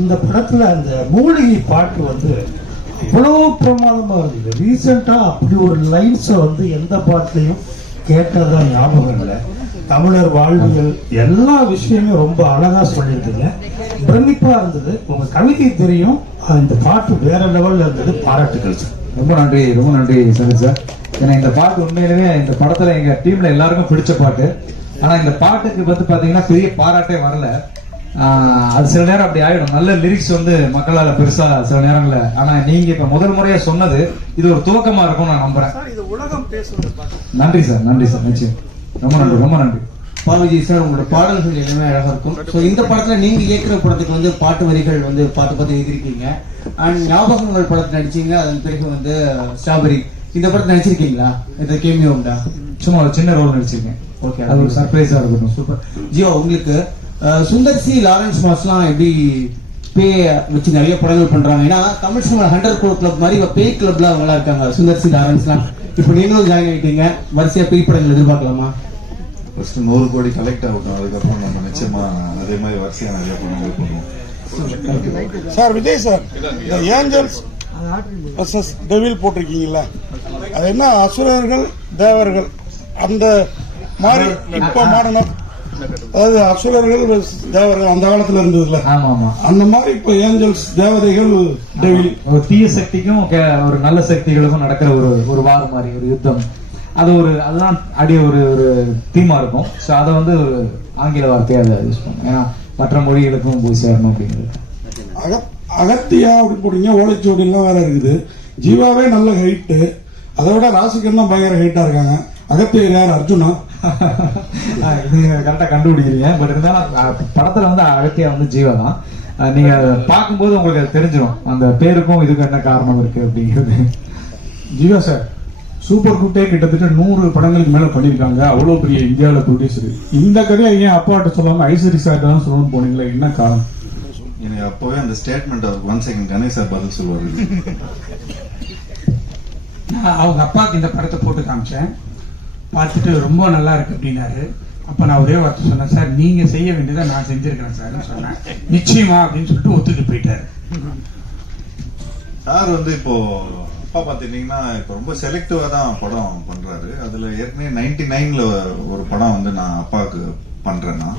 இந்த படத்தில் அந்த மூலிகை பாட்டு வந்து அவ்வளோ பிரமாதமாக இருந்தது. ரீசெண்டாக அப்படி ஒரு லைன்ஸை வந்து எந்த பாட்டிலையும் கேட்டதா ஞாபகம் இல்லை. தமிழர் வாழ்வியல் எல்லா விஷயமும் ரொம்ப அழகாக சொல்லியிருந்தீங்க. பிரமிப்பாக இருந்தது. உங்கள் கவிதை தெரியும். இந்த பாட்டு வேற லெவலில் இருந்தது. பாராட்டுகள் சார் ரொம்ப நன்றி ரொம்ப நன்றி சரி சார். ஏன்னா இந்த பாட்டு உண்மையிலுமே இந்த படத்தில் எங்கள் டீமில் எல்லாருக்கும் பிடிச்ச பாட்டு. ஆனால் இந்த பாட்டுக்கு வந்து பார்த்தீங்கன்னா பெரிய பாராட்டே வரல. அது சில நேரம் அப்படி ஆயிடும். நல்ல லிரிக்ஸ் வந்து மக்களால பெருசா சில நேரங்கள்ல. ஆனா நீங்க இப்ப முதல் முறையா சொன்னது இது ஒரு துவக்கமா இருக்கும் நான் நம்புறேன். நன்றி சார் நன்றி சார். நிச்சயம். ரொம்ப நன்றி ரொம்ப நன்றி. பாலாஜி சார் உங்களோட பாடல்கள் எல்லாமே அழகா இருக்கும். ஸோ இந்த படத்துல நீங்க இயக்குற படத்துக்கு வந்து பாட்டு வரிகள் வந்து பார்த்து பார்த்து எழுதிருக்கீங்க அண்ட் ஞாபகங்கள் படத்துல நடிச்சீங்க. அதன் பிறகு வந்து ஸ்ட்ராபெரி இந்த படத்துல நடிச்சிருக்கீங்களா? இந்த கேமியோ உண்டா சும்மா ஒரு சின்ன ரோல் நடிச்சிருக்கேன். ஓகே அது ஒரு சர்ப்ரைஸா இருக்கட்டும். சூப்பர் ஜியோ உங்களுக்கு சுந்தர் சி லாரன்ஸ் மாஸ்லாம் எப்படி பே வச்சு நிறைய படங்கள் பண்றாங்க. ஏன்னா Tamil cinema hundred crore club மாதிரி பே கிளப்ல அவங்களா இருக்காங்க. சுந்தர் சி லாரன்ஸ்லாம். இப்போ நீங்களும் ஜாயின் ஆயிட்டீங்க. வரிசையா பேய் படங்கள் எதிர்பார்க்கலாமா? ஃபர்ஸ்ட் நூறு கோடி கலெக்ட் ஆகட்டும் அதுக்கப்புறம் நம்ம நிச்சயமா அதே மாதிரி வரிசையா நிறைய படங்கள் பண்ணுவோம் சார் விஜய் சார் இந்த ஏஞ்சல்ஸ் வர்சஸ் டெவில் போட்டிருக்கீங்கல்ல அது என்ன? அசுரர்கள் தேவர்கள் அந்த மாதிரி இப்ப மாடர்னா அதாவது அசுரர்கள் தேவர்கள் அந்த காலத்துல இருந்ததுல. ஆமா ஆமா அந்த மாதிரி இப்ப ஏஞ்சல்ஸ் தேவதைகள் ஒரு தீய சக்திக்கும் ஒரு நல்ல சக்திகளுக்கும் நடக்கிற ஒரு ஒரு வார் மாதிரி ஒரு யுத்தம். அது ஒரு அதுதான் அடி ஒரு ஒரு தீமா இருக்கும். ஸோ அதை வந்து ஒரு ஆங்கில வார்த்தையை அதை யூஸ் பண்ணும். ஏன்னா மற்ற மொழிகளுக்கும் போய் சேரணும் அப்படிங்கிறது. அக அகத்தியா அப்படின்னு போட்டீங்க ஓலைச்சுவடிலாம் வேற இருக்குது. ஜீவாவே நல்ல ஹைட்டு அதை விட ராசிகன் தான் பயங்கர ஹைட்டா இருக்காங்க. அகத்தியர் யார் அர்ஜுனா? இது நீங்க கரெக்டா கண்டுபிடிக்கிறீங்க. பட் இருந்தாலும் படத்துல வந்து அகத்தியா வந்து ஜீவா தான் நீங்க பார்க்கும்போது உங்களுக்கு அது தெரிஞ்சிடும் அந்த பேருக்கும் இதுக்கும் என்ன காரணம் இருக்கு அப்படிங்கிறது. ஜீவா சார் சூப்பர் குட்டே கிட்டத்தட்ட நூறு படங்களுக்கு மேல பண்ணிருக்காங்க அவ்வளவு பெரிய இந்தியாவில் ப்ரொடியூசர் இந்த கதையை ஏன் அப்பாட்ட சொல்லாம ஐஸ்வரி சார் தான் சொல்லணும் போனீங்களே? என்ன காரணம்? எனக்கு அப்பவே அந்த ஸ்டேட்மெண்ட் அவருக்கு ஒன் செகண்ட் கணேஷ் சார் பதில் சொல்லுவாரு. நான் அவங்க அப்பாவுக்கு இந்த படத்தை போட்டு காமிச்சேன். பார்த்துட்டு ரொம்ப நல்லா இருக்கு அப்படின்னாரு. அப்ப நான் ஒரே வார்த்தை சொன்னேன் சார் நீங்க செய்ய வேண்டியதை நான் செஞ்சிருக்கிறேன் சார் சொன்னேன். நிச்சயமா அப்படின்னு சொல்லிட்டு ஒத்துட்டு போயிட்டாரு. சார் வந்து இப்போ அப்பா பாத்துட்டீங்கன்னா இப்போ ரொம்ப செலக்டிவா தான் படம் பண்றாரு. அதுல ஏற்கனவே நைன்டி நைன்ல ஒரு படம் வந்து நான் அப்பாவுக்கு பண்றேன்னா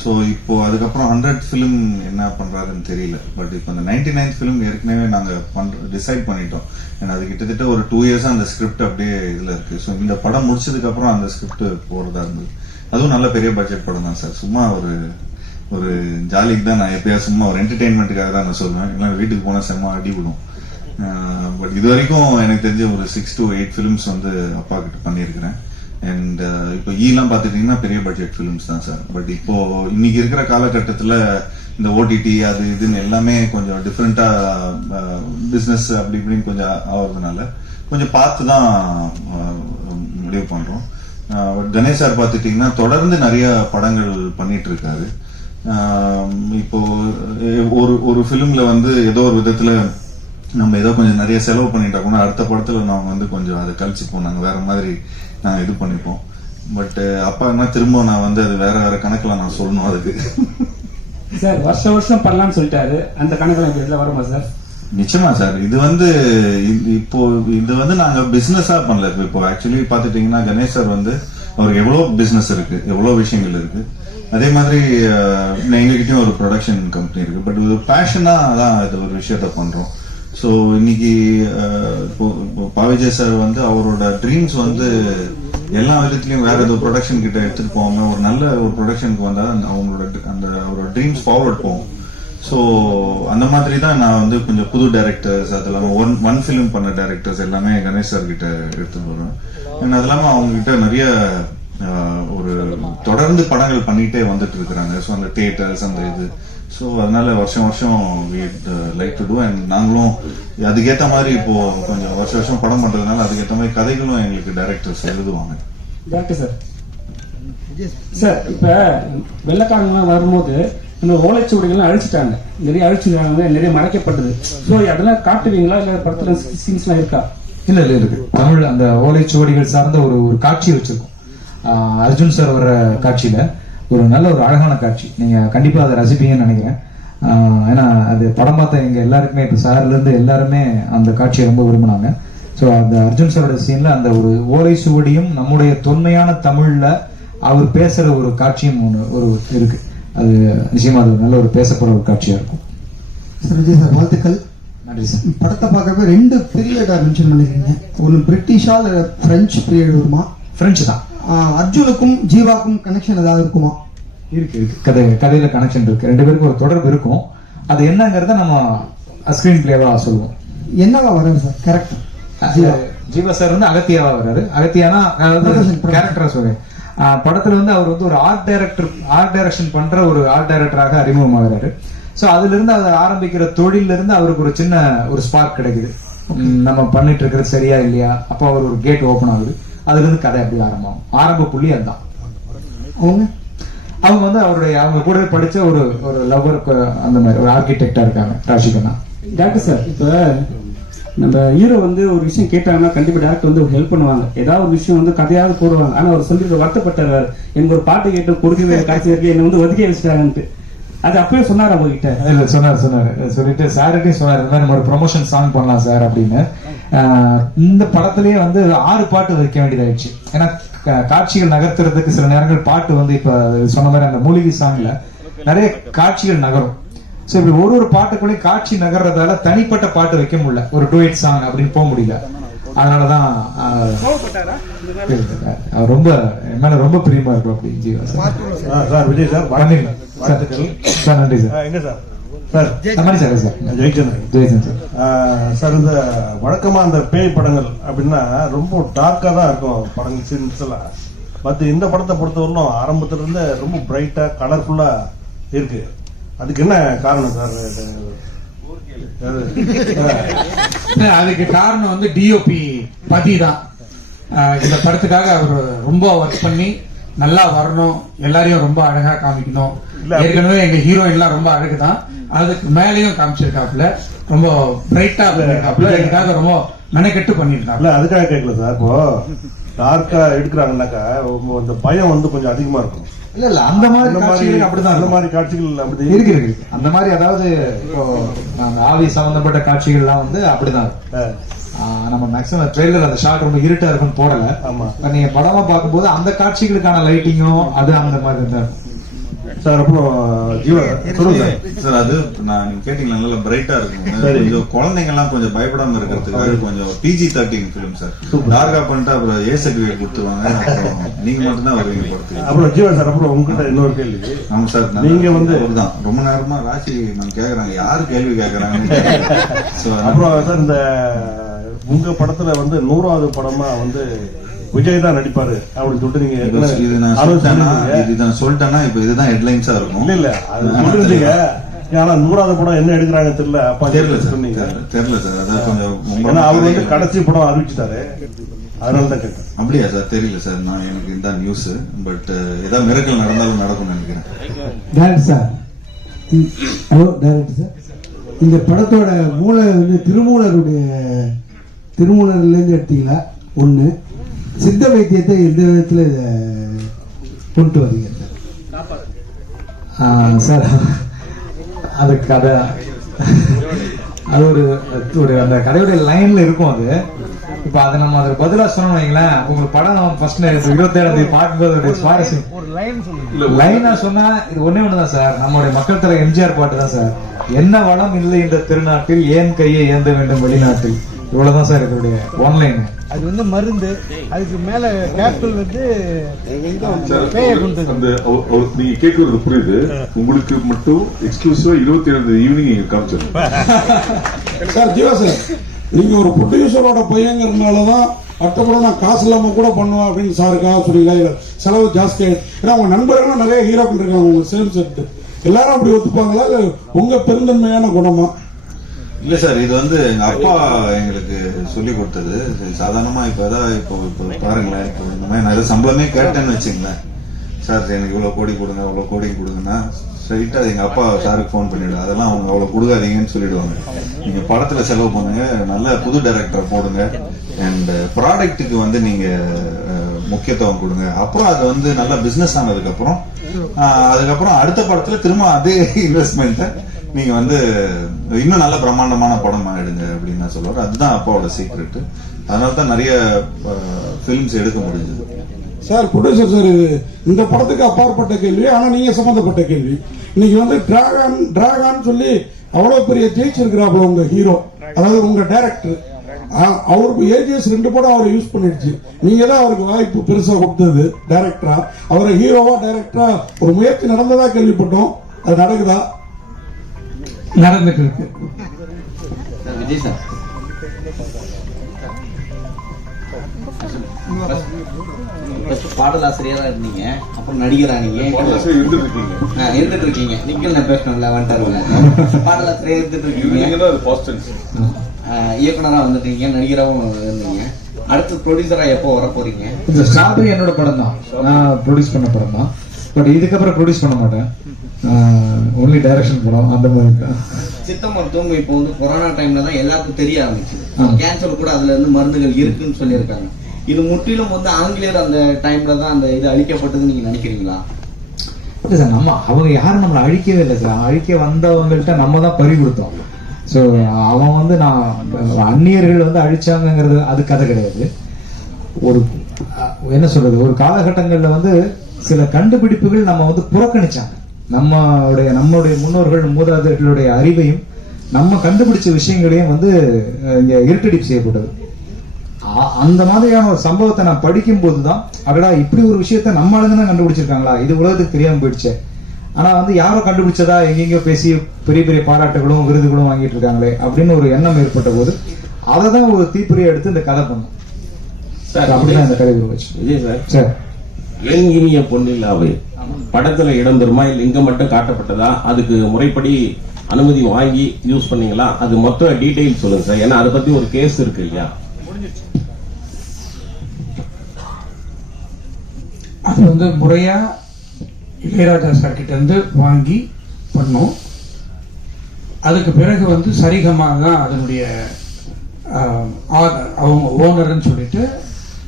ஸோ இப்போ அதுக்கப்புறம் ஹண்ட்ரட் ஃபிலிம் என்ன பண்றாருன்னு தெரியல. பட் இப்போ அந்த நைன்டி நைன் ஃபிலிம் ஏற்கனவே நாங்கள் பண்ற டிசைட் பண்ணிட்டோம். ஏன்னா அது கிட்டத்தட்ட ஒரு டூ இயர்ஸாக அந்த ஸ்கிரிப்ட் அப்படியே இதுல இருக்கு. ஸோ இந்த படம் முடிச்சதுக்கு அப்புறம் அந்த ஸ்கிரிப்ட் போறதா இருந்தது. அதுவும் நல்ல பெரிய பட்ஜெட் படம் தான் சார். சும்மா ஒரு ஒரு ஜாலிக்கு தான் நான் எப்பயா சும்மா ஒரு என்டர்டைன்மெண்ட்டுக்காக தான் நான் சொல்லுவேன். இல்லை வீட்டுக்கு போனால் செம்ம அடி விடும். பட் இது வரைக்கும் எனக்கு தெரிஞ்ச ஒரு சிக்ஸ் டு எயிட் ஃபிலிம்ஸ் வந்து அப்பா கிட்ட பண்ணியிருக்கிறேன். அண்ட் uh, இப்போ ஈலாம் பார்த்துட்டீங்கன்னா பெரிய பட்ஜெட் ஃபிலிம்ஸ் தான் சார் பட் இப்போ இன்னைக்கு இருக்கிற காலகட்டத்தில் இந்த ஓடிடி அது இதுன்னு எல்லாமே கொஞ்சம் டிஃப்ரெண்ட்டாக பிஸ்னஸ் அப்படி இப்படின்னு கொஞ்சம் ஆகிறதுனால கொஞ்சம் பார்த்து தான் முடிவு பண்ணுறோம் பட் கணேஷ் சார் பார்த்துட்டீங்கன்னா தொடர்ந்து நிறைய படங்கள் பண்ணிட்டு இருக்காரு இப்போ ஒரு ஒரு ஃபிலிம்ல வந்து ஏதோ ஒரு விதத்தில் நம்ம ஏதோ கொஞ்சம் நிறைய செலவு பண்ணிட்டா கூட அடுத்த படத்தில் நாங்கள் வந்து கொஞ்சம் அதை கழிச்சுப்போம் நாங்கள் வேற மாதிரி நாங்க இது பண்ணிப்போம். பட் அப்பான்னா திரும்ப நான் வந்து அது வேற வேற கணக்குல நான் சொல்லணும் அதுக்கு. சார் வருஷம் வருஷம் பண்ணலாம்னு சொல்லிட்டாரு. அந்த கணக்குல இதுல வருமா சார்? நிச்சயமா சார். இது வந்து இப்போ இது வந்து நாங்க பிசினஸா பண்ணல. இப்போ- ஆக்சுவலி பாத்துட்டீங்கன்னா கணேஷ் சார் வந்து அவருக்கு எவ்வளவு பிசினஸ் இருக்கு எவ்வளவு விஷயங்கள் இருக்கு. அதே மாதிரி எங்ககிட்டயும் ஒரு ப்ரொடக்ஷன் கம்பெனி இருக்கு. பட் இது பேஷனா தான் இது ஒரு விஷயத்த பண்றோம். ஸோ இன்னைக்கு இப்போ பாவிஜய் சார் வந்து அவரோட ட்ரீம்ஸ் வந்து எல்லா விதத்துலயும் வேற ஏதோ ப்ரொடக்ஷன் கிட்ட எடுத்துட்டு போவாங்க. ஒரு நல்ல ஒரு ப்ரொடக்ஷனுக்கு வந்தா அவங்களோட அந்த அவரோட ட்ரீம்ஸ் ஃபார்வர்ட் போகும். ஸோ அந்த மாதிரி தான் நான் வந்து கொஞ்சம் புது டேரக்டர்ஸ் அது இல்லாமல் ஒன் ஒன் ஃபிலிம் பண்ண டேரக்டர்ஸ் எல்லாமே கணேஷ் சார் கிட்ட எடுத்துட்டு வருவேன். அது இல்லாமல் அவங்க கிட்ட நிறைய ஒரு தொடர்ந்து படங்கள் பண்ணிட்டே வந்துட்டு இருக்கிறாங்க. ஸோ அந்த தியேட்டர்ஸ் அந்த இது ஸோ அதனால வருஷம் வருஷம் லைக் டு டூ அண்ட் நாங்களும் அதுக்கேற்ற மாதிரி இப்போ கொஞ்சம் வருஷம் வருஷம் படம் பண்றதுனால அதுக்கேற்ற மாதிரி கதைகளும் எங்களுக்கு டைரக்டர்ஸ் எழுதுவாங்க. டாக்டர் சார் சார் இப்ப வெள்ளக்காரங்க வரும்போது இந்த ஓலைச்சுவடிகள்லாம் அழிச்சிட்டாங்க. நிறைய அழிச்சிருக்காங்க நிறைய மறைக்கப்பட்டது. ஸோ அதெல்லாம் காட்டுவீங்களா? இல்ல படத்துல சீன்ஸ்லாம் இருக்கா? இல்ல இல்ல இருக்கு. தமிழ் அந்த ஓலைச்சுவடிகள் சார்ந்த ஒரு ஒரு காட்சி வச்சிருக்கோம். அர்ஜுன் சார் வர்ற காட்சியில. ஒரு நல்ல ஒரு அழகான காட்சி. நீங்க கண்டிப்பா அதை ரசிப்பீங்கன்னு நினைக்கிறேன். ஏன்னா அது படம் பார்த்த எங்க எல்லாருக்குமே இப்போ சார்ல இருந்து எல்லாருமே அந்த காட்சியை ரொம்ப விரும்பினாங்க. ஸோ அந்த அர்ஜுன் சாரோட சீன்ல அந்த ஒரு ஓலை சுவடியும் நம்முடைய தொன்மையான தமிழ்ல அவர் பேசுற ஒரு காட்சியும் ஒன்று ஒரு இருக்கு. அது நிச்சயமா அது நல்ல ஒரு பேசப்படுற ஒரு காட்சியா இருக்கும். சார் விஜய் சார் வாழ்த்துக்கள். நன்றி சார். படத்தை பார்க்கறப்ப ரெண்டு பீரியடா மென்ஷன் பண்ணிருக்கீங்க. ஒன்று பிரிட்டிஷா இல்ல பிரெஞ்சு பீரியட் வருமா? பிரெஞ்சு தான். அர்ஜுனுக்கும் ஜீவாக்கும் கனெக்ஷன் ஏதாவது இருக்குமா? இருக்கு இருக்கு. கதை கதையில கனெக்ஷன் இருக்கு. ரெண்டு பேருக்கும் ஒரு தொடர்பு இருக்கும். அது என்னங்கிறத நம்ம ஸ்கிரீன் பிளேவா சொல்லுவோம். என்னவா வராரு சார்? கரெக்ட் ஜீவா. சார் வந்து அகத்தியாவா வர்றாரு அகத்தியானா அதாவது. கேரக்டரா சொல்றேன். படத்துல வந்து அவர் வந்து ஒரு ஆர்ட் டைரக்டர் ஆர்ட் டைரக்ஷன் பண்ற ஒரு ஆர்ட் டைரக்டராக அறிமுகமாகிறாரு. சோ அதுல இருந்து அவர் ஆரம்பிக்கிற தொழில இருந்து அவருக்கு ஒரு சின்ன ஒரு ஸ்பார்க் கிடைக்குது. நம்ம பண்ணிட்டு இருக்கிறது சரியா இல்லையா? அப்போ அவர் ஒரு கேட் ஓபன் ஆகுது. அதுல இருந்து கதை அப்படி ஆரம்பம். ஆரம்ப புள்ளி அதுதான். அவங்க அவங்க வந்து அவருடைய அவங்க கூடவே படிச்ச ஒரு ஒரு லவர் அந்த மாதிரி ஒரு ஆர்கிடெக்டா இருக்காங்க ராஷிகண்ணா டாக்டர் சார் இப்ப நம்ம ஹீரோ வந்து ஒரு விஷயம் கேட்டாங்கன்னா கண்டிப்பா டேரக்டர் வந்து ஹெல்ப் பண்ணுவாங்க. ஏதாவது ஒரு விஷயம் வந்து கதையாவது போடுவாங்க. ஆனா அவர் சொல்லிட்டு வருத்தப்பட்டார் எனக்கு ஒரு பாட்டு கேட்டு கொடுக்கவே காட்சி இருக்கு என்ன வந்து ஒதுக்கி வச்சுட்டாங்கன்ட்டு அது அப்பவே சொன்னார் அவங்க கிட்ட இல்ல சொன்னார் சொன்னார். சொல்லிட்டு சார்கிட்டையும் சொன்னார் இந்த மாதிரி நம்ம ஒரு ப்ரொமோஷன் சாங் பண்ணலாம் சார் அப்படின்னு. இந்த படத்திலேயே வந்து ஆறு பாட்டு வைக்க வேண்டியதாயிடுச்சு. ஏன்னா காட்சிகள் நகர்த்துறதுக்கு சில நேரங்கள் பாட்டு வந்து இப்ப சொன்ன மாதிரி அந்த மூலிகை சாங்ல நிறைய காட்சிகள் நகரும். சோ இப்படி ஒரு ஒரு பாட்டுக்குள்ளேயும் காட்சி நகர்றதால தனிப்பட்ட பாட்டு வைக்க முடியல. ஒரு டூயட் சாங் அப்படின்னு போக முடியல. அதனாலதான் ரொம்ப மேல ரொம்ப பிரியமா இருக்கும் அப்படி Jeeva sir. Sir Vijay sir நன்றி சார். எங்க சார்? சார் மாதிரி sir sir. Jayachandran Jayasan sir. Sir இந்த வழக்கமா அந்த பேய் படங்கள் அப்படின்னா ரொம்ப டார்க்கா தான் இருக்கும் படங்கள் சீன்ஸ் எல்லாம். பட் இந்த படத்தை பொறுத்தவரையிலும் ஆரம்பத்துல இருந்து ரொம்ப பிரைட்டா கலர்ஃபுல்லா இருக்கு. அதுக்கு என்ன காரணம் சார்? அதுக்கு காரணம் வந்து டிஓபி பதி தான் இந்த படத்துக்காக அவர் ரொம்ப ஒர்க் பண்ணி நல்லா வரணும். எல்லாரையும் ரொம்ப அழகா காமிக்கணும். ஏற்கனவே எங்க ஹீரோயின்லாம் ரொம்ப அழகு தான் அதுக்கு மேலேயும் காமிச்சிருக்காப்ல ரொம்ப பிரைட்டா பண்ணிருக்காப்ல எனக்காக ரொம்ப மெனக்கெட்டு பண்ணிருக்காப்ல இல்ல அதுக்காக கேட்கல சார். இப்போ டார்க்கா எடுக்கிறாங்கன்னாக்கா இந்த பயம் வந்து கொஞ்சம் அதிகமா இருக்கும். இல்ல இல்ல அந்த மாதிரி காட்சிகள் அப்படிதான் அந்த. மாதிரி காட்சிகள் அப்படி இருக்கு இருக்கு. அந்த மாதிரி அதாவது இப்போ அந்த ஆவி சம்பந்தப்பட்ட காட்சிகள்லாம் வந்து அப்படிதான் நம்ம மேக்ஸிமம் ட்ரெய்லர் அந்த ஷாட் ரொம்ப இருட்டா இருக்கும்னு போடல நீங்க படமா பார்க்கும்போது அந்த காட்சிகளுக்கான லைட்டிங்கும் அது அந்த மாதிரி தான் இருக்கும். சார் அப்புறம் ஜீவா சொல்லுங்க. சார் அது நான் நீங்க கேட்டீங்களா நல்லா பிரைட்டா இருக்கும். சரி. கொஞ்சம் குழந்தைங்க எல்லாம் கொஞ்சம் பயப்படாம இருக்கிறதுக்காக கொஞ்சம் பிஜி தேர்ட்டின் ஃபிலிம் சார். டார்கா பண்ணிட்டு அப்புறம் ஏ சர்டிபிகேட் கொடுத்துருவாங்க. நீங்க மட்டும் தான் வருவீங்க படத்துக்கு அப்புறம் ஜீவா சார் அப்புறம் உங்ககிட்ட இன்னொரு கேள்வி. ஆமா சார் நீங்க வந்து- தான் ரொம்ப நேரமா ராசி நான் கேக்குறாங்க. யாரு கேள்வி கேக்குறாங்கன்னு So, அப்புறம் சார் இந்த உங்க படத்துல வந்து நூறாவது படமா வந்து விஜய் தான் நடிப்பாரு. அப்படின்னு சொல்லிட்டு நீங்க இது நான் ஆலோசனை சொல்லிட்டேன்னா. இது நான் சொல்லிட்டேன்னா இப்ப இதுதான் ஹெட்லைன்ஸா இருக்கும். இல்ல இல்ல அது சொல்லிருந்தீங்க ஆனா நூறாவது படம் என்ன எடுக்கிறாங்க தெரியல. அப்பா தெரியல சார். சொன்னீங்க. தெரியல- சார். அதான் கொஞ்சம் அவர் வந்து. கடைசி படம் அறிவிச்சிட்டாரு. அதனால தான் கேட்டேன். அப்படியா சார்? தெரியல சார். நான் எனக்கு இந்த நியூஸ் பட் ஏதாவது மிரக்கல் நடந்தாலும் நடக்கும்னு நினைக்கிறேன். Director sir hello director sir இந்த படத்தோட மூளை வந்து திருமூலருடைய திருமூலர்லேருந்து எடுத்தீங்களா? ஒன்று சித்த வைத்தியத்தை எந்த விதத்தில் கொண்டு வரீங்க சார் ஆஹ் அதுக்கு கதை அது ஒரு ஒரு அந்த கதையுடைய லைன்ல இருக்கும் அது. இப்ப அதை நம்ம அதுக்கு பதிலா சொன்னோம் வைங்களேன் உங்களுக்கு படம் ஃபர்ஸ்ட் இருபத்தி ஏழாம் தேதி பார்க்கும்போது ஒரு சுவாரஸ்யம். லைனா சொன்னா இது ஒண்ணே ஒண்ணுதான் சார். நம்மளுடைய மக்கள் தலை எம்ஜிஆர் பாட்டு தான் சார். என்ன வளம் இல்லை இந்த திருநாட்டில் ஏன் கையை ஏந்த வேண்டும் வெளிநாட்டில்? இவ்வளவுதான் சார் இதனுடைய ஒன்லைன் அது வந்து மருந்து. அதுக்கு மேல கேபிட்டல் வந்து நீங்க கேட்கறது புரியுது. உங்களுக்கு மட்டும் எக்ஸ்க்ளூசிவா இருபத்தி ஏழு ஈவினிங் நீங்க காமிச்சிருக்கோம் சார் ஜீவா சார் நீங்க ஒரு ப்ரொடியூசரோட பையங்கிறதுனாலதான் அடுத்த படம் நான் காசு இல்லாம கூட பண்ணுவேன் அப்படின்னு சாருக்காக இல்ல செலவு ஜாஸ்தி ஆயிடுச்சு. ஏன்னா உங்க நண்பர்களும் நிறைய ஹீரோக்கள் இருக்காங்க உங்க சேம் செட் எல்லாரும் அப்படி ஒத்துப்பாங்களா? இல்ல உங்க பெருந்தன்மையான குணமா? இல்ல சார் இது வந்து எங்க அப்பா எங்களுக்கு சொல்லி கொடுத்தது. சரி, சாதாரணமா இப்ப ஏதாவது இப்போ இப்போ பாருங்களேன் இப்போ இந்த மாதிரி நிறைய சம்பளமே கேட்டேன்னு வச்சுங்களேன். சார் எனக்கு இவ்வளவு கோடி கொடுங்க அவ்வளவு கோடி கொடுங்கன்னா ஸ்ட்ரைட்டா எங்க அப்பா சாருக்கு ஃபோன் பண்ணிவிடு அதெல்லாம் அவங்க அவ்வளவு கொடுக்காதீங்கன்னு சொல்லிடுவாங்க. நீங்க படத்துல செலவு பண்ணுங்க நல்ல புது டைரக்டரை போடுங்க அண்ட் ப்ராடக்ட்டுக்கு வந்து நீங்க முக்கியத்துவம் கொடுங்க. அப்புறம் அது வந்து நல்ல பிசினஸ் ஆனதுக்கு அப்புறம் அதுக்கப்புறம் அடுத்த படத்துல திரும்ப அதே இன்வெஸ்ட்மெண்ட்டை நீங்க வந்து இன்னும் நல்ல பிரம்மாண்டமான படமா எடுங்க அப்படின்னு நான் சொல்லுவார். அதுதான் அப்பாவோட சீக்ரெட் அதனால தான் நிறைய ஃபிலிம்ஸ் எடுக்க முடிஞ்சது. சார் ப்ரொடியூசர் சார் இது இந்த படத்துக்கு அப்பாற்பட்ட கேள்வி ஆனா நீங்க சம்பந்தப்பட்ட கேள்வி. இன்னைக்கு வந்து டிராகன் டிராகன் சொல்லி அவ்வளவு பெரிய ஜெயிச்சிருக்கிறாப்புல உங்க ஹீரோ அதாவது உங்க டைரக்டர் அவருக்கு ஏஜிஎஸ் ரெண்டு படம் அவர் யூஸ் பண்ணிடுச்சு. நீங்க தான் அவருக்கு வாய்ப்பு பெருசா கொடுத்தது டைரக்டரா அவரை ஹீரோவா டைரக்டரா ஒரு முயற்சி நடந்ததா கேள்விப்பட்டோம். அது நடக்குதா? நடந்துட்டு இருக்கு விஜய் சார். பாடலாசிரியரா இருந்தீங்க அப்புறம் நடிகரா நீங்க. இருந்துட்டு இருக்கீங்க. நிக்கல் நான் பேசணும்ல வந்துட்டாருல பாடலாசிரியர் இருந்துட்டு இருக்கீங்க இயக்குனரா வந்துட்டீங்க நடிகராவும் இருந்தீங்க. அடுத்து ப்ரொடியூசரா எப்போ வர போறீங்க இந்த ஸ்ட்ராபெரி என்னோட படம் தான் நான் ப்ரொடியூஸ் பண்ண படம் தான் பட் இதுக்கப்புறம் ப்ரொடியூஸ் பண்ண மாட்டேன். ஒன்லி டைரக்ஷன் படம் அந்த மாதிரி தான் சித்த மருத்துவம் இப்போ வந்து கொரோனா டைம்ல தான் எல்லாருக்கும் தெரிய ஆரம்பிச்சுது. ஆமா. கேன்சர் கூட அதுல இருந்து மருந்துகள் இருக்குன்னு சொல்லியிருக்காங்க. இது முற்றிலும் வந்து ஆங்கிலேயர் அந்த டைம்ல தான் அந்த இது அழிக்கப்பட்டதுன்னு நீங்க நினைக்கிறீங்களா? இல்ல சார் நம்ம அவங்க யாரும் நம்மளை அழிக்கவே இல்லை சார். அழிக்க வந்தவங்கள்ட்ட நம்ம தான் பறி கொடுத்தோம். ஸோ அவன் வந்து நான் அந்நியர்கள் வந்து அழிச்சாங்கங்கிறது அது கதை கிடையாது. ஒரு என்ன சொல்றது? ஒரு காலகட்டங்கள்ல வந்து சில கண்டுபிடிப்புகள் நம்ம வந்து புறக்கணிச்சாங்க. நம்மளுடைய நம்மளுடைய முன்னோர்கள் மூதாதையர்களுடைய அறிவையும் நம்ம கண்டுபிடிச்ச விஷயங்களையும் வந்து இங்க இருட்டடிப்பு செய்யப்பட்டது. அந்த மாதிரியான ஒரு சம்பவத்தை நான் படிக்கும்போது தான் அடடா இப்படி ஒரு விஷயத்த நம்ம ஆளுங்க தான் கண்டுபிடிச்சிருக்காங்களா? இது உலகத்துக்கு தெரியாம போயிடுச்சே. ஆனா வந்து யாரோ கண்டுபிடிச்சதா? எங்கெங்கயோ பேசி பெரிய பெரிய பாராட்டுகளும் விருதுகளும் வாங்கிட்டு இருக்காங்களே அப்படின்னு ஒரு எண்ணம் ஏற்பட்ட போது அதை தான் ஒரு தீப்பொறியை எடுத்து இந்த கதை பண்ணோம். அப்படிதான் இந்த கதை உருவாச்சு சார். சார் என் பொன்னிலாவை? படத்துல இடம்பெறுமா இல்ல இங்க மட்டும் காட்டப்பட்டதா? அதுக்கு முறைப்படி அனுமதி வாங்கி யூஸ் பண்ணீங்களா? அது மொத்த டீடைல் சொல்லுங்க சார். ஏன்னா அதை பத்தி ஒரு கேஸ் இருக்கு இல்லையா? அது வந்து முறையா இளையராஜா சார் கிட்ட இருந்து வாங்கி பண்ணோம். அதுக்கு பிறகு வந்து சரிகமாக தான் அதனுடைய ஆஹ், அவங்க ஓனர்னு சொல்லிட்டு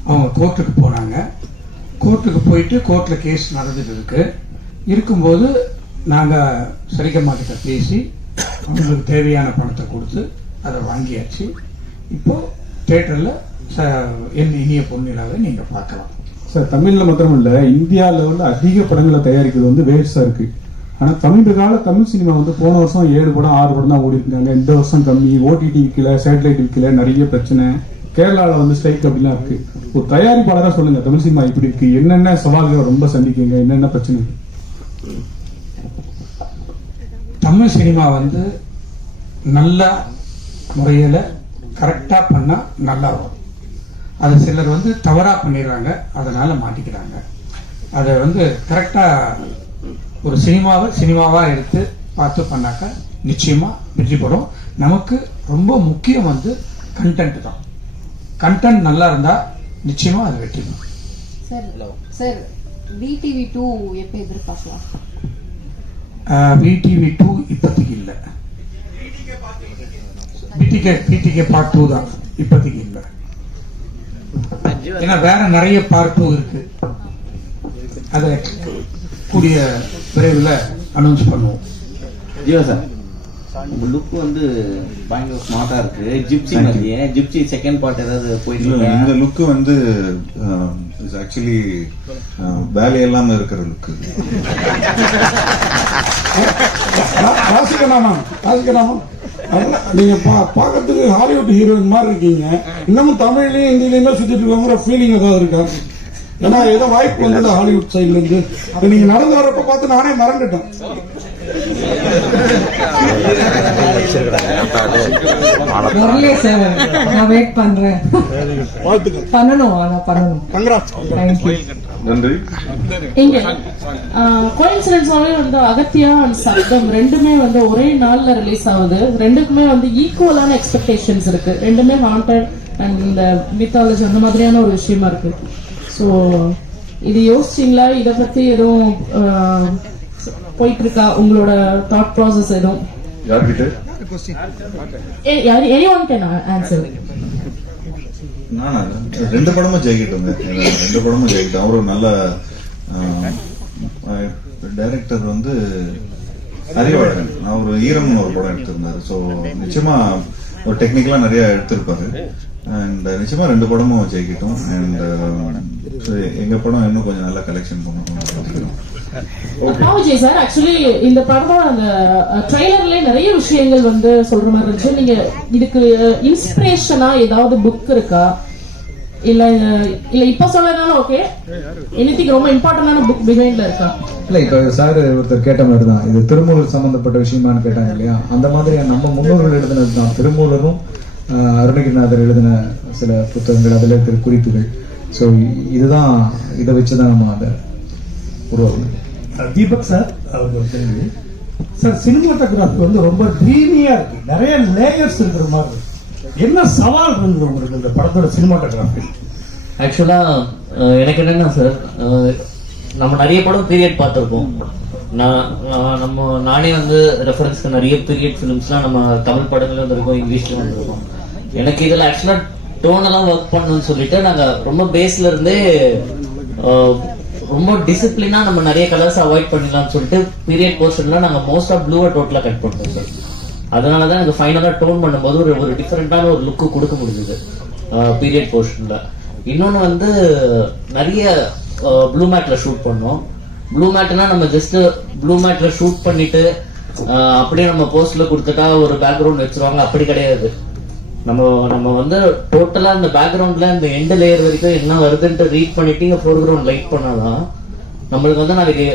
அவங்க கோர்ட்டுக்கு போனாங்க. கோர்ட்டுக்கு போயிட்டு கோர்ட்டில் கேஸ் நடந்துட்டு இருக்கு இருக்கும்போது நாங்கள் சரிகமாக்கிட்ட பேசி அவங்களுக்கு தேவையான பணத்தை கொடுத்து அதை வாங்கியாச்சு. இப்போ தேட்டரில் என் இனிய பொன்னிலாவை நீங்கள் பார்க்கலாம். சார் தமிழ்ல மாத்திரம் இல்ல இந்தியா லெவல்ல அதிக படங்களை தயாரிக்கிறது வந்து வேஸ்டா இருக்கு. ஆனா சமீப கால தமிழ் சினிமா வந்து போன வருஷம் ஏழு படம் ஆறு படம் தான் ஓடி இருக்காங்க இந்த வருஷம் கம்மி ஓடிடி விற்கல சேட்டலைட் விற்கல நிறைய பிரச்சனை. கேரளாவில் வந்து ஸ்ட்ரைக் அப்படிலாம் இருக்கு. ஒரு தயாரிப்பாளராக சொல்லுங்க தமிழ் சினிமா இப்படி இருக்கு. என்னென்ன சவால்கள் ரொம்ப சந்திக்கீங்க என்னென்ன பிரச்சனை? தமிழ் சினிமா வந்து நல்ல முறையில் கரெக்டாக பண்ணால் நல்லா வரும். அது சிலர் வந்து தவறாக பண்ணிடுறாங்க அதனால மாட்டிக்கிறாங்க. அதை வந்து கரெக்டாக ஒரு சினிமாவை சினிமாவாக எடுத்து பார்த்து பண்ணாக்க நிச்சயமாக வெற்றி பெறும். நமக்கு ரொம்ப முக்கியம் வந்து கண்டென்ட் தான். கண்டென்ட் நல்லா இருந்தால் நிச்சயமாக அது வெற்றி பெறும் சார் சார் விடிவி டூ எப்போ எதிர்பார்க்கலாம்? விடிவி டூ இப்போதைக்கு இல்லை. பிடிகே பிடிகே பார்ட் டூ தான் இப்போதைக்கு இல்லை. ஏன்னா வேற நிறைய பார்ட் டூ இருக்கு. அதை கூடிய விரைவில் அனௌன்ஸ் பண்ணுவோம். ஜீவா சார் லுக் வந்து பயங்கர ஸ்மார்ட்டா இருக்கு. ஜிப்சி. மாதிரியே ஜிப்சி செகண்ட் பார்ட் ஏதாவது போயிட்டு இல்ல, இந்த? லுக் வந்து ஆக்சுவலி வேலையில்லாம இருக்கிற லுக் ராசிகனாமா ராசிகனாமா அதெல்லாம் நீங்க பா- பார்க்கறதுக்கு ஹாலிவுட் ஹீரோயின் மாதிரி இருக்கீங்க. இன்னமும் தமிழ்லயும் ஹிந்திலயுமே சுத்திட்டு இருக்கோங்கிற ஃபீலிங் ஏதாவது இருக்கா? ஏன்னா ஏதோ வாய்ப்பு வந்தது ஹாலிவுட் சைட்ல இருந்து. அது நீங்க நடந்து வரப்ப பார்த்து நானே மறந்துட்டேன். நான் வெயிட் பண்றேன் பண்ணணும் ஆனா பண்ணணும் தேங்க்யூ நன்றி இங்க வந்து அகத்தியா அண்ட் சப்தம் ரெண்டுமே வந்து ஒரே நாள்ல ரிலீஸ் ஆகுது ரெண்டுக்குமே வந்து ஈக்குவலான எக்ஸ்பெக்டேஷன்ஸ் இருக்கு ரெண்டுமே ஹாண்டட் அண்ட் இந்த மித்தாலஜி அந்த மாதிரியான ஒரு விஷயமா இருக்கு ஸோ இது யோசிச்சிங்களா இதை பத்தி எதுவும் போயிட்டு இருக்கா உங்களோட தாட் ப்ராசஸ் எதுவும்? எனி ஒன் கேன் ஆன்சர் ரெண்டு படமும் ஜெயிக்கட்டுங்க ரெண்டு படமும் ஜெயிக்கட்டும். அவரும் நல்ல டைரக்டர் வந்து அறிவாளன் அவர் ஈரம்னு ஒரு படம் எடுத்திருந்தாரு. ஸோ நிச்சயமா ஒரு டெக்னிக்கலா நிறைய எடுத்திருப்பாரு. அண்ட் நிச்சயமா ரெண்டு படமும் ஜெயிக்கட்டும். அண்ட் எங்க படம் இன்னும் கொஞ்சம் நல்லா கலெக்ஷன் பண்ணணும். விஜய் சார் ஆக்சுவலி இந்த படத்தோட அந்த ட்ரெய்லர்ல நிறைய விஷயங்கள் வந்து சொல்ற மாதிரி இருந்துச்சு. நீங்க இதுக்கு இன்ஸ்பிரேஷனா ஏதாவது புக் இருக்கா? இல்ல இல்ல இப்ப சொல்லனாலும் ஓகே எனிதிங் ரொம்ப இம்பார்ட்டன்டான புக் பிஹைண்ட்ல இருக்கா? இல்ல இப்ப சார் ஒருத்தர் கேட்ட மாதிரி தான். இது திருமூலர் சம்பந்தப்பட்ட விஷயமான்னு கேட்டாங்க இல்லையா? அந்த மாதிரி நம்ம முன்னோர்கள் எழுதினது தான். திருமூலரும் அருணகிரிநாதர் எழுதின சில புத்தகங்கள் அதுல இருக்கிற குறிப்புகள். ஸோ இதுதான் இதை வச்சுதான் நம்ம அதை உருவாக்கணும் தீபக் சார் ஒரு கேள்வி சார் சினிமாட்டோகிராஃபி வந்து ரொம்ப ட்ரீமியா இருக்கு. நிறைய லேயர்ஸ் இருக்கிற மாதிரி இருக்கு. என்ன சவால் இருந்தது உங்களுக்கு இந்த படத்தோட சினிமாட்டோகிராஃபி ஆக்சுவலா எனக்கு என்னன்னா சார் நம்ம நிறைய படம் பீரியட் பார்த்துருக்கோம் நான் நம்ம நானே வந்து ரெஃபரன்ஸ்க்கு நிறைய பீரியட் ஃபிலிம்ஸ்லாம் நம்ம தமிழ் படங்கள்ல வந்திருக்கோம் இங்கிலீஷ்ல வந்திருக்கோம். எனக்கு இதுல ஆக்சுவலா டோனெல்லாம் ஒர்க் பண்ணணும்னு சொல்லிட்டு நாங்க ரொம்ப பேஸ்ல இருந்தே அஹ், ரொம்ப டிசிப்ளினா நம்ம நிறைய கலர்ஸ் அவாய்ட் பண்ணிடலாம்னு சொல்லிட்டு பீரியட் போர்ஷன்ல நாங்க மோஸ்ட் ஆஃப் ப்ளூவை டோட்டலா கட் பண்ணுவோம் சார் அதனால தான் எனக்கு ஃபைனலாக டோன் பண்ணும்போது ஒரு ஒரு டிஃப்ரெண்ட்டான ஒரு லுக்கு கொடுக்க முடிஞ்சது. பீரியட் போர்ஷனில் இன்னொன்று வந்து நிறைய ப்ளூ மேட்ல ஷூட் பண்ணோம். ப்ளூ மேட்னா நம்ம ஜஸ்ட் ப்ளூ மேட்ல ஷூட் பண்ணிட்டு அப்படியே நம்ம போஸ்ட்ல கொடுத்துட்டா ஒரு பேக்ரவுண்ட் வச்சிருவாங்க. அப்படி கிடையாது. நம்ம நம்ம வந்து டோட்டலா அந்த பேக்ரவுண்ட்ல இந்த எண்ட் லேயர் வரைக்கும் என்ன வருதுன்ட்டு ரீட் பண்ணிட்டு இங்க ஃபோர்கிரவுண்ட் லைட் பண்ணாதான் நம்மளுக்கு வந்து நாளைக்கு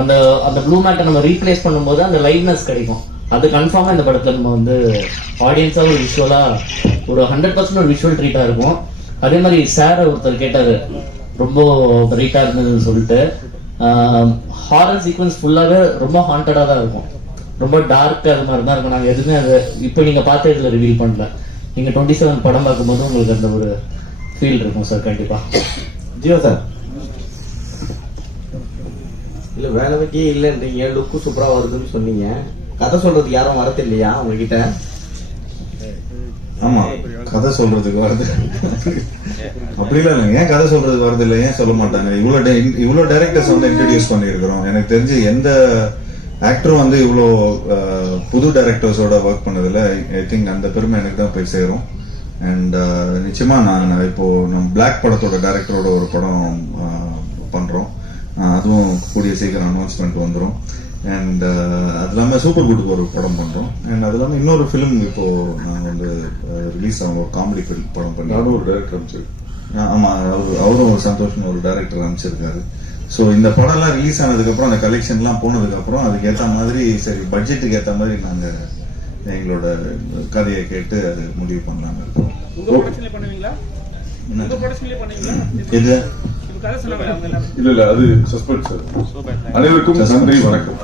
அந்த அந்த ப்ளூ மேட்டை நம்ம ரீப்ளேஸ் பண்ணும்போது அந்த லைவ்னஸ் கிடைக்கும். அது கன்ஃபார்மா இந்த படத்தில் நம்ம வந்து ஆடியன்ஸா ஒரு விஷுவலா ஒரு ஹண்ட்ரட் பர்சன்ட் ஒரு விஷுவல் ட்ரீட்டா இருக்கும். அதே மாதிரி சார் ஒருத்தர் கேட்டாரு. ரொம்ப பிரைட்டா இருந்ததுன்னு சொல்லிட்டு. ஹாரர் சீக்வன்ஸ் ஃபுல்லாவே ரொம்ப ஹாண்டடா தான் இருக்கும். ரொம்ப டார்க் அது மாதிரி தான் இருக்கும். நாங்க எதுவுமே அதை இப்போ நீங்க பார்த்து இதில் ரிவீல் பண்ணல. நீங்க டுவெண்ட்டி செவன் படம் பார்க்கும்போது உங்களுக்கு அந்த ஒரு ஃபீல் இருக்கும் சார் கண்டிப்பா. ஜியோ சார். இல்ல வேலை வைக்கே இல்லைன்றீங்க. லுக்கு சூப்பரா வருதுன்னு சொன்னீங்க. கதை சொல்றதுக்கு யாரும் வரது இல்லையா உங்ககிட்ட? ஆமா கதை சொல்றதுக்கு வருது. அப்படிலாம் இல்லைங்க. ஏன் கதை சொல்றதுக்கு வருது இல்லை ஏன் சொல்ல மாட்டாங்க? இவ்வளவு di- இவ்வளவு டைரக்டர்ஸ் வந்து இன்ட்ரடியூஸ் பண்ணியிருக்கிறோம். எனக்கு தெரிஞ்சு எந்த ஆக்டரும் வந்து இவ்வளோ புது டைரக்டர்ஸோட ஒர்க் பண்ணதுல ஐ திங்க் அந்த பெருமை எனக்கு தான் போய் சேரும். அண்ட் நிச்சயமா நான் இப்போ நம்ம பிளாக் படத்தோட டைரக்டரோட ஒரு படம் பண்றோம். அஹ், அதுவும் கூடிய சீக்கிரம் அனௌன்ஸ்மெண்ட் வந்துடும் அண்ட் அது இல்லாமல் சூப்பர் குட்டுக்கு ஒரு படம் பண்றோம். அண்ட் அது இல்லாமல் இன்னொரு ஃபிலிம் இப்போ நாங்கள் வந்து ரிலீஸ் ஆகும் ஒரு காமெடி படம் பண்ணி ஒரு டைரக்டர் அமைச்சர் ஆ- ஆமா அவரு- அவரும் ஒரு சந்தோஷம் ஒரு டைரக்டர் அமைச்சிருக்காரு. ஸோ இந்த படம்லாம் ரிலீஸ் ஆனதுக்கு அப்புறம் அந்த கலெக்ஷன்லாம் போனதுக்கு அப்புறம் அதுக்கு ஏத்த மாதிரி சரி பட்ஜெட்டுக்கு ஏத்த மாதிரி நாங்க எங்களோட கதையை கேட்டு அது முடிவு பண்ணலாம்னு இருக்கோம். இது இல்ல இல்ல அது சஸ்பெண்ட் சார். அனைவருக்கும் நன்றி வணக்கம்.